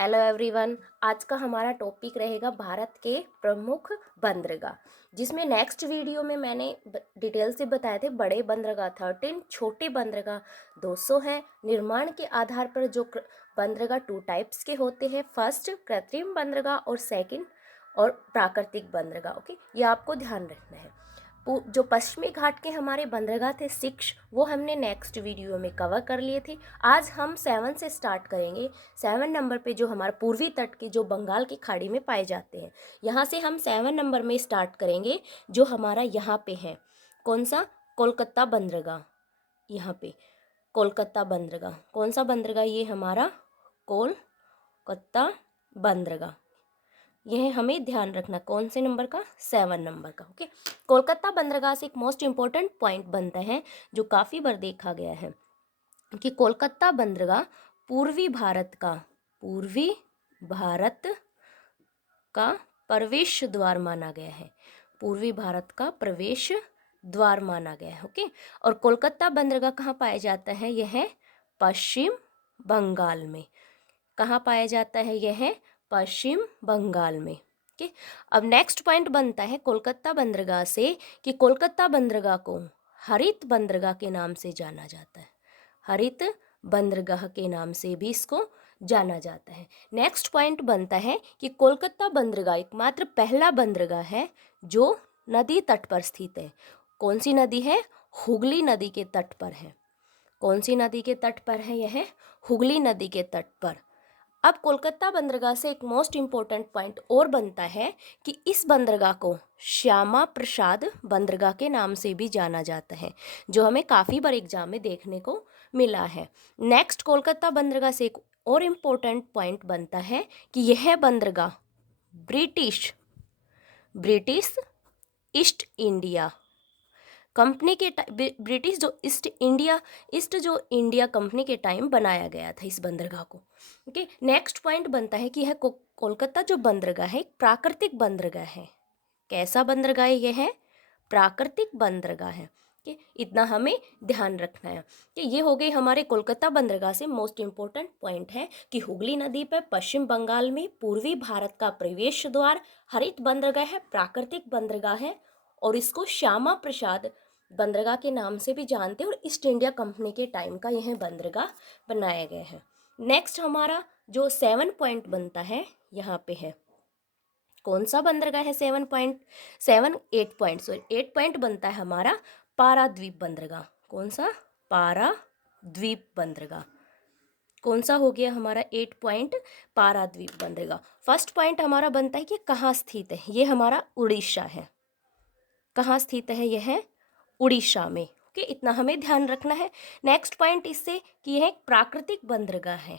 Hello everyone. आज का हमारा टॉपिक रहेगा भारत के प्रमुख बंदरगाह, जिसमें नेक्स्ट वीडियो में मैंने डिटेल से बताए थे बड़े बंदरगाह 13, छोटे बंदरगाह 200 हैं। निर्माण के आधार पर जो बंदरगाह 2 टाइप्स के होते हैं, फर्स्ट कृत्रिम बंदरगाह और सेकंड और प्राकृतिक बंदरगाह। ओके, ये आपको ध्यान रखना है। जो पश्चिमी घाट के हमारे बंदरगाह थे 6, वो हमने नेक्स्ट वीडियो में कवर कर लिए थे। आज हम 7 से स्टार्ट करेंगे। 7 नंबर पे जो हमारा पूर्वी तट के जो बंगाल की खाड़ी में पाए जाते हैं, यहाँ से हम 7 नंबर में स्टार्ट करेंगे। जो हमारा यहाँ पे है कौन सा, कोलकाता बंदरगाह। यहाँ पे कोलकाता बंदरगाह, कौन सा बंदरगाह, ये हमारा कोलकाता बंदरगाह। यह हमें ध्यान रखना, कौन से नंबर का, 7 नंबर का। ओके, कोलकाता बंदरगाह से एक मोस्ट इंपॉर्टेंट पॉइंट बनता है जो काफ़ी बार देखा गया है कि कोलकाता बंदरगाह पूर्वी भारत का प्रवेश द्वार माना गया है। पूर्वी भारत का प्रवेश द्वार माना गया है। ओके, और कोलकाता बंदरगाह कहाँ पाया जाता है, यह पश्चिम बंगाल में। कहाँ पाया जाता है, यह पश्चिम बंगाल में। ओके, अब नेक्स्ट पॉइंट बनता है कोलकाता बंदरगाह से कि कोलकाता बंदरगाह को हरित बंदरगाह के नाम से जाना जाता है। हरित बंदरगाह के नाम से भी इसको जाना जाता है। नेक्स्ट पॉइंट बनता है कि कोलकाता बंदरगाह एकमात्र पहला बंदरगाह है जो नदी तट पर स्थित है। कौन सी नदी है, हुगली नदी के तट पर है। कौन सी नदी के तट पर है, यह हुगली नदी के तट पर। अब कोलकाता बंदरगाह से एक मोस्ट इम्पोर्टेंट पॉइंट और बनता है कि इस बंदरगाह को श्यामा प्रसाद बंदरगाह के नाम से भी जाना जाता है, जो हमें काफ़ी बार एग्जाम में देखने को मिला है। नेक्स्ट, कोलकाता बंदरगाह से एक और इम्पोर्टेंट पॉइंट बनता है कि यह बंदरगाह ब्रिटिश ईस्ट इंडिया कंपनी के ब्रिटिश ईस्ट जो इंडिया कंपनी के टाइम बनाया गया था इस बंदरगाह को। ओके, नेक्स्ट पॉइंट बनता है कि यह कोलकाता जो बंदरगाह है एक प्राकृतिक बंदरगाह है। कैसा बंदरगाह है, यह है प्राकृतिक बंदरगाह है। कि इतना हमें ध्यान रखना है कि ये हो गई हमारे कोलकाता बंदरगाह से मोस्ट इम्पोर्टेंट पॉइंट है कि हुगली नदी पर पश्चिम बंगाल में पूर्वी भारत का प्रवेश द्वार, हरित बंदरगाह है, प्राकृतिक बंदरगाह है और इसको श्यामा प्रसाद बंदरगाह के नाम से भी जानते हैं और ईस्ट इंडिया कंपनी के टाइम का यह बंदरगाह बनाया गया है। नेक्स्ट हमारा जो 7 पॉइंट बनता है यहाँ पे है, कौन सा बंदरगाह है, 8 पॉइंट बनता है हमारा पाराद्वीप बंदरगाह। कौन सा, पाराद्वीप बंदरगाह। कौन सा हो गया हमारा 8 पॉइंट, पाराद्वीप बंदरगाह। फर्स्ट पॉइंट हमारा बनता है कि कहाँ स्थित है, ये हमारा उड़ीसा है। कहाँ स्थित है, यह है उड़ीसा में। ओके, इतना हमें ध्यान रखना है। नेक्स्ट पॉइंट इससे कि यह एक प्राकृतिक बंदरगाह है।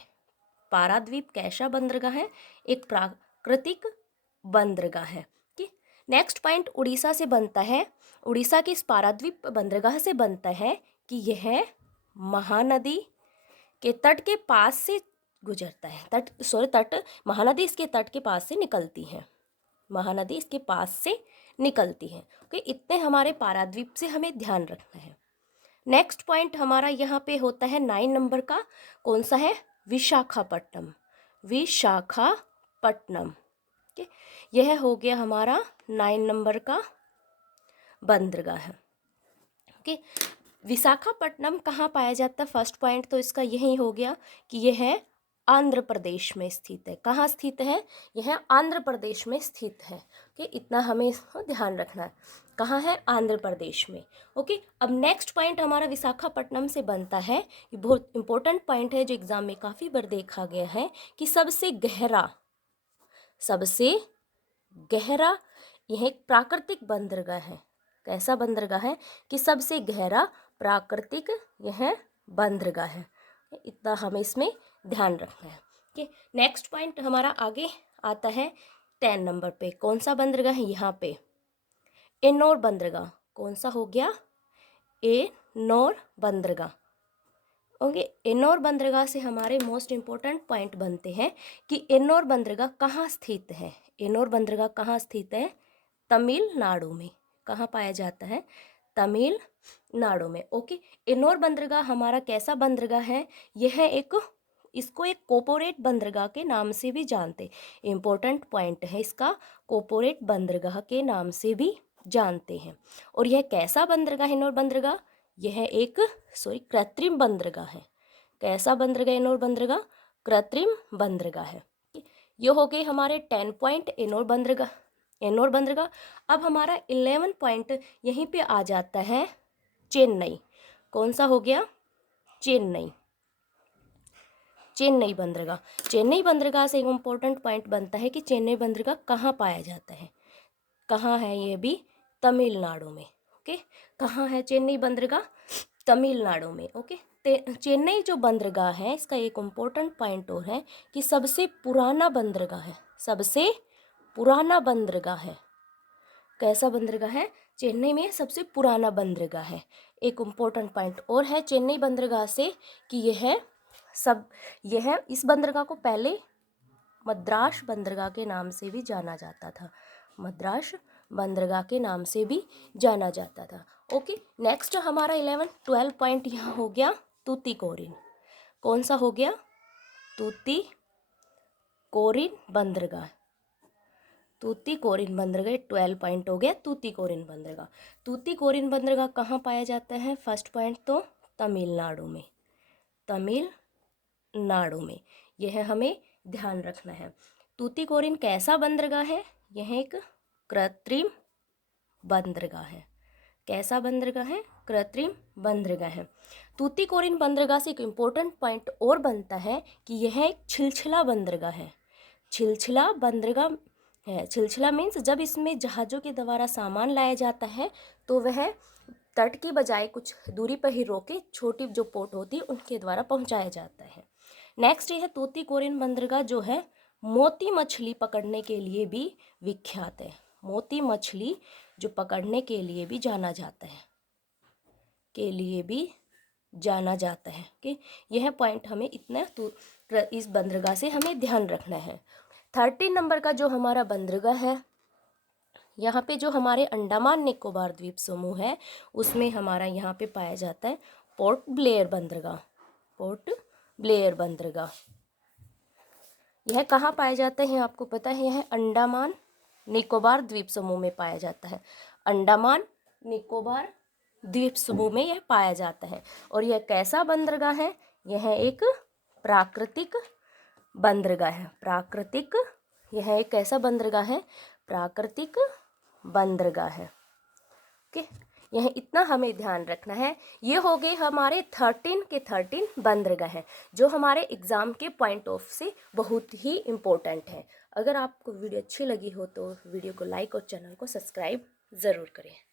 पाराद्वीप कैसा बंदरगाह है, एक प्राकृतिक बंदरगाह है। नेक्स्ट पॉइंट उड़ीसा से बनता है, उड़ीसा के इस पाराद्वीप बंदरगाह से बनता है कि यह महानदी के तट के पास से गुजरता है। महानदी इसके तट के पास से निकलती है। महानदी इसके पास से निकलती है। ओके, इतने हमारे पाराद्वीप से हमें ध्यान रखना है। नेक्स्ट पॉइंट हमारा यहाँ पे होता है 9 नंबर का, कौन सा है, विशाखापट्टनम। विशाखापट्टनम, यह हो गया हमारा 9 नंबर का बंदरगाह है। ओके, विशाखापट्टनम कहाँ पाया जाता है, फर्स्ट पॉइंट तो इसका यही हो गया कि यह है आंध्र प्रदेश में स्थित है। कहाँ स्थित है, यह आंध्र प्रदेश में स्थित है। ओके, इतना हमें इसको ध्यान रखना है, कहाँ है, आंध्र प्रदेश में। ओके, अब नेक्स्ट पॉइंट हमारा विशाखापट्टनम से बनता है, ये बहुत इंपॉर्टेंट पॉइंट है जो एग्जाम में काफ़ी बार देखा गया है कि सबसे गहरा यह एक प्राकृतिक बंदरगाह है। कैसा बंदरगाह है कि सबसे गहरा प्राकृतिक यह बंदरगाह है। इतना हमें इसमें ध्यान रखना है। ओके, नेक्स्ट पॉइंट हमारा आगे आता है 10 नंबर पे, कौन सा बंदरगाह है, यहाँ पे एन्नोर बंदरगाह। कौन सा हो गया, एन्नोर बंदरगाह। ओके, एन्नोर बंदरगाह से हमारे मोस्ट इम्पोर्टेंट पॉइंट बनते हैं कि एन्नोर बंदरगाह कहाँ स्थित है। एन्नोर बंदरगाह कहाँ स्थित है, तमिलनाडु में। कहाँ पाया जाता है, तमिलनाडु में। ओके, एन्नोर बंदरगाह हमारा कैसा बंदरगाह है, यह एक इसको एक कॉर्पोरेट बंदरगाह के नाम से भी जानते, इम्पोर्टेंट पॉइंट है इसका, कॉर्पोरेट बंदरगाह के नाम से भी जानते हैं। और यह कैसा बंदरगाह है इनोर बंदरगाह, यह एक कृत्रिम बंदरगाह है। कैसा बंदरगाह इनोर बंदरगाह, कृत्रिम बंदरगाह है। ये हो गए हमारे 10 पॉइंट एनोर बंदरगाह। अब हमारा 11 पॉइंट यहीं पे आ जाता है चेन्नई। कौन सा हो गया, चेन्नई बंदरगाह। चेन्नई बंदरगाह से एक इम्पोर्टेंट पॉइंट बनता है कि चेन्नई बंदरगाह कहाँ पाया जाता है, कहाँ है, ये भी तमिलनाडु में। ओके, कहाँ है चेन्नई बंदरगाह, तमिलनाडु में। ओके, चेन्नई जो बंदरगाह है इसका एक इम्पोर्टेंट पॉइंट और है कि सबसे पुराना बंदरगाह है, सबसे पुराना बंदरगाह है। कैसा बंदरगाह है, चेन्नई में सबसे पुराना बंदरगाह है। एक इम्पोर्टेंट पॉइंट और है चेन्नई बंदरगाह से कि यह इस बंदरगाह को पहले मद्रास बंदरगाह के नाम से भी जाना जाता था, मद्रास बंदरगाह के नाम से भी जाना जाता था। ओके, नेक्स्ट हमारा 12 पॉइंट यहाँ हो गया तूतीकोरिन। कौन सा हो गया, तूतीकोरिन बंदरगाह। तूतीकोरिन बंदरगाह 12 पॉइंट हो गया तूतीकोरिन बंदरगाह। तूतीकोरिन बंदरगाह कहाँ पाया जाता है, फर्स्ट पॉइंट तो तमिलनाडु में, तमिलनाडु में, यह हमें ध्यान रखना है। तूतीकोरिन कैसा बंदरगाह है, यह एक कृत्रिम बंदरगाह है। कैसा बंदरगाह है, कृत्रिम बंदरगाह है। तूतीकोरिन बंदरगाह से एक इम्पोर्टेंट पॉइंट और बनता है कि यह एक छिलछिला बंदरगाह है। छिलछिला बंदरगाह है। छिलछिला मीन्स जब इसमें जहाज़ों के द्वारा सामान लाया जाता है तो वह तट की बजाय कुछ दूरी पर ही रोके छोटी जो पोर्ट होती है उनके द्वारा पहुंचाया जाता है। नेक्स्ट ये है तूतीकोरिन बंदरगाह जो है मोती मछली पकड़ने के लिए भी विख्यात है। मोती मछली जो पकड़ने के लिए भी जाना जाता है, कि यह पॉइंट हमें इतना इस बंदरगाह से हमें ध्यान रखना है। 13 नंबर का जो हमारा बंदरगाह है, यहाँ पे जो हमारे अंडमान निकोबार द्वीप समूह है उसमें हमारा यहाँ पे पाया जाता है पोर्ट ब्लेयर बंदरगाह। पोर्ट ब्लेयर बंदरगाह यह कहाँ पाया जाता है, आपको पता है, यह अंडमान निकोबार द्वीप समूह में पाया जाता है। अंडमान निकोबार द्वीप समूह में यह पाया जाता है। और यह कैसा बंदरगाह है, यह एक प्राकृतिक बंदरगाह है। प्राकृतिक, यह एक कैसा बंदरगाह है, प्राकृतिक बंदरगाह है। ओके, यह इतना हमें ध्यान रखना है। ये हो गए हमारे 13 के 13 बंदरगाह है जो हमारे एग्ज़ाम के पॉइंट ऑफ से बहुत ही इम्पोर्टेंट है। अगर आपको वीडियो अच्छी लगी हो तो वीडियो को लाइक और चैनल को सब्सक्राइब ज़रूर करें।